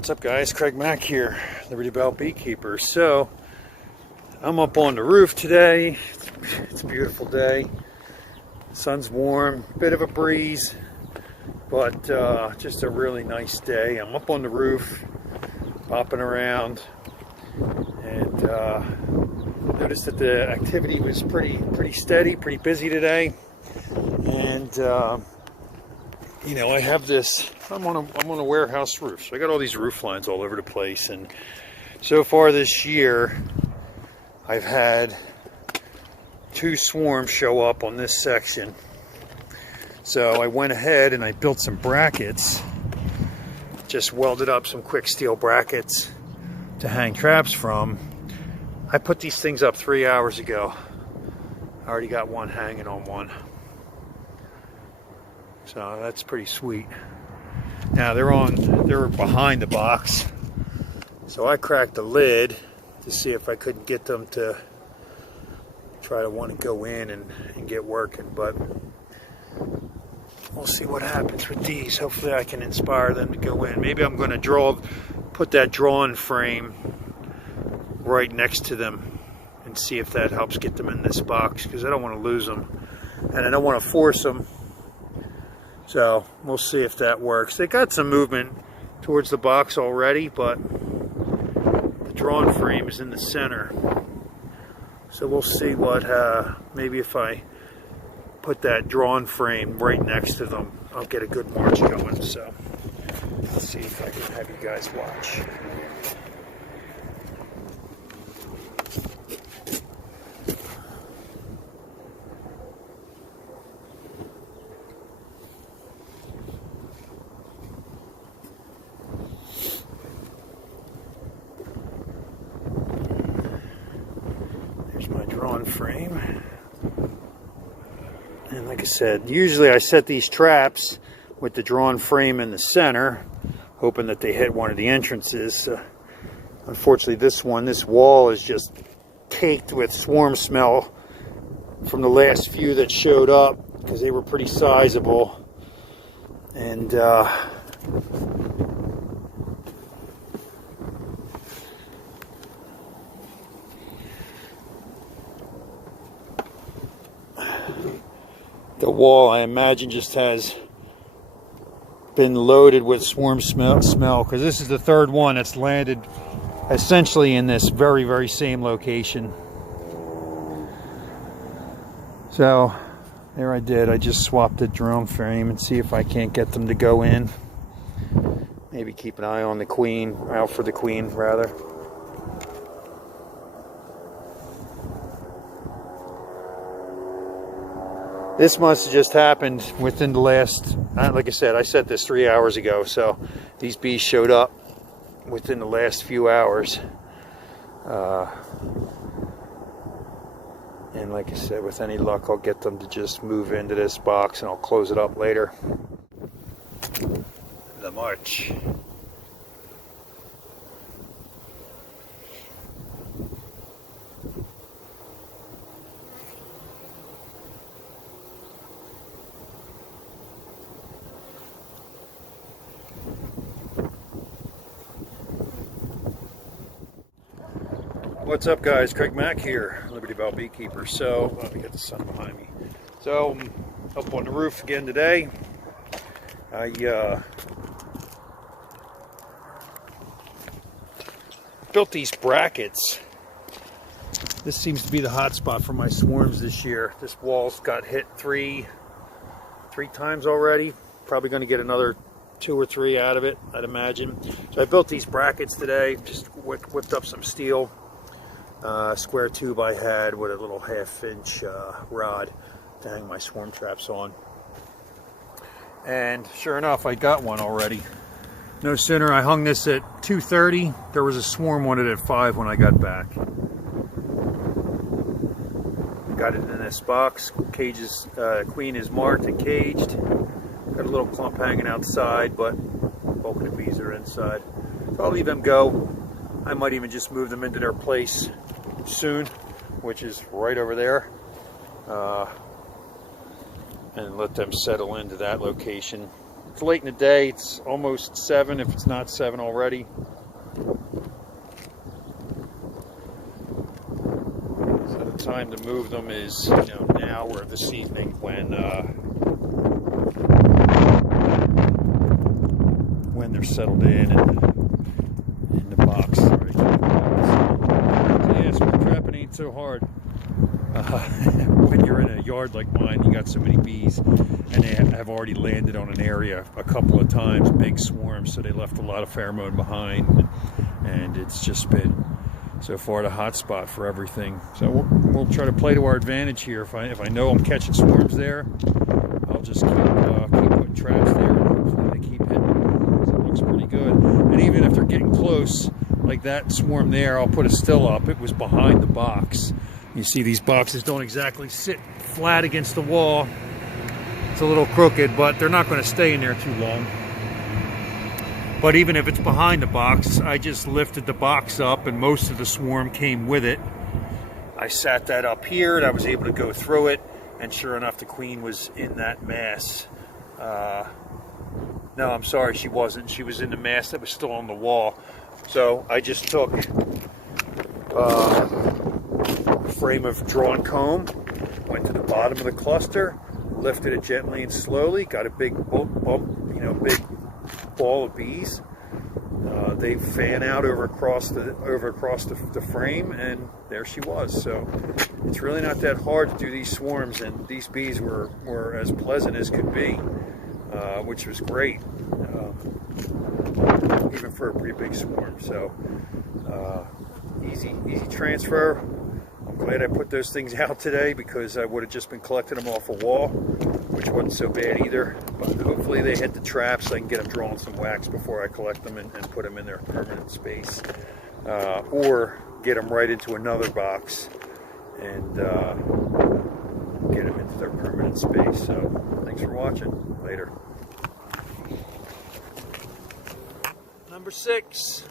What's up, guys? Craig Mack here, Liberty Bell Beekeeper. So I'm up on the roof today. It's a beautiful day. Sun's warm, bit of a breeze, but just a really nice day. I'm up on the roof, bopping around, and noticed that the activity was pretty steady, pretty busy today. And you know, I have this. I'm on a warehouse roof, so I got all these roof lines all over the place. And so far this year, I've had 2 swarms show up on this section. So I went ahead and I built some brackets. Just welded up some quick steel brackets to hang traps from. I put these things up 3 hours ago. I already got one hanging on one. So that's pretty sweet. Now they're behind the box. So I cracked the lid to see if I couldn't get them to try to want to go in and get working, but we'll see what happens with these. Hopefully I can inspire them to go in. Maybe I'm going to put that drawn frame right next to them and see if that helps get them in this box, because I don't want to lose them and I don't want to force them. So we'll see if that works. They got some movement towards the box already, but the drawn frame is in the center. So we'll see what, maybe if I put that drawn frame right next to them, I'll get a good march going. So let's see if I can have you guys watch. My drawn frame, and like I said, usually I set these traps with the drawn frame in the center, hoping that they hit one of the entrances. Unfortunately, this wall is just caked with swarm smell from the last few that showed up, because they were pretty sizable. And the wall, I imagine, just has been loaded with swarm smell, because this is the 3rd one that's landed essentially in this very same location. So there I did. I just swapped the drone frame and see if I can't get them to go in. Maybe keep an eye on the queen, out for the queen rather. This must have just happened within the last, like I said, I set this 3 hours ago, so these bees showed up within the last few hours. And like I said, with any luck, I'll get them to just move into this box and I'll close it up later. The march. What's up, guys? Craig Mack here, Liberty Bell Beekeeper. So, let me get the sun behind me. So, up on the roof again today. I built these brackets. This seems to be the hot spot for my swarms this year. This wall's got hit three times already. Probably going to get another 2 or 3 out of it, I'd imagine. So I built these brackets today. Just whipped up some steel. Square tube I had with a little 1/2-inch rod to hang my swarm traps on. And sure enough, I got one already. No sooner I hung this at 2:30, there was a swarm on it at 5 when I got back. Got it in this box. Cages, queen is marked and caged. Got a little clump hanging outside, but the bulk of the bees are inside. So I'll leave them go. I might even just move them into their place soon, which is right over there, and let them settle into that location It's late in the day. It's almost 7 if it's not 7 already. So the time to move them is, you know, now or this evening when they're settled in the box. Right? So yeah, spring trapping ain't so hard. When you're in a yard like mine, you got so many bees, and they have already landed on an area a couple of times, big swarms, so they left a lot of pheromone behind, and it's just been so far the hot spot for everything. So we'll try to play to our advantage here. If I know I'm catching swarms there, I'll just keep putting traps there, and hopefully they keep hitting. It looks pretty good. And even if they're getting close, like that swarm there, I'll put a still up. It was behind the box. You see these boxes don't exactly sit flat against the wall. It's a little crooked, but they're not going to stay in there too long. But even if it's behind the box, I just lifted the box up and most of the swarm came with it. I sat that up here and I was able to go through it, and sure enough the queen was in that mass. No, I'm sorry, she wasn't. She was in the mass that was still on the wall. So I just took frame of drawn comb, went to the bottom of the cluster, lifted it gently and slowly, got a big bump, you know, big ball of bees. They fan out over across the frame, and there she was. So it's really not that hard to do these swarms, and these bees were as pleasant as could be, which was great, even for a pretty big swarm. So easy transfer. I'm glad I put those things out today, because I would have just been collecting them off a wall, which wasn't so bad either. But hopefully they hit the traps so I can get them drawing some wax before I collect them and put them in their permanent space. Or get them right into another box and get them into their permanent space. So thanks for watching. Later. Number 6.